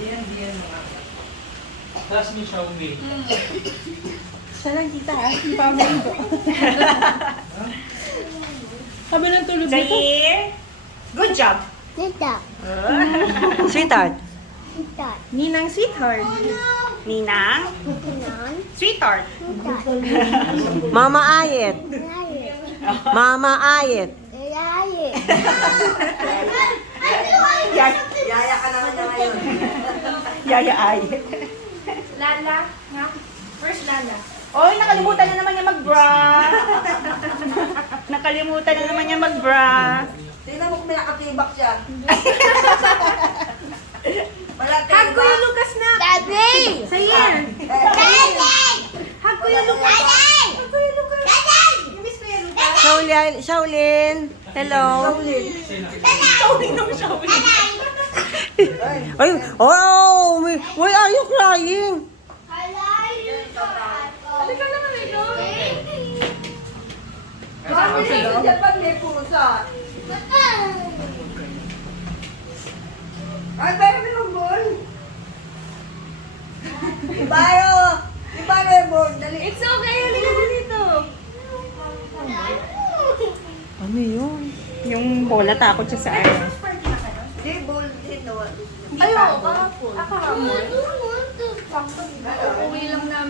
Diyan mga. Tapos ni Xiaomi. Siya lang tita ha. Hindi pa ako ito. Sabi ng tulog nito. Zaire. Good job. Tita. Sweetheart. Tita. Ninang sweetheart. Ninang. Tinan. Sweetheart. Tita. Mama Ayet. Laye. Mama Ayet. Laye. Yaya ka naman na ngayon. Yaya ay. Lala. Nga. First Lala. Oy, nakalimutan na naman niya mag-bra. Nakalimutan na naman niya mag-bra. Tingnan mo kung may nakatibak siya. Wala Hug ko yung tibak. Lucas na. Daddy. Sayer. Daddy. Hug ko yung Lucas. Daddy. Hug ko yung Lucas. Daddy. You miss ko yung Lucas. Shaolin. Hello. Showing ng showing. Ay, oh, why are you crying? Halika na kami doon. Sabi niya, dyan pa may pusa. Ay, bayo mo yung ball. Ibayo. Ibayo yung ball. Dali. It's okay. Halika na dito. Ano yun? Yung bola, takot siya sa air. Di, ball din. No? Ayaw, kahapon. Kahapon. Uwi lang namin.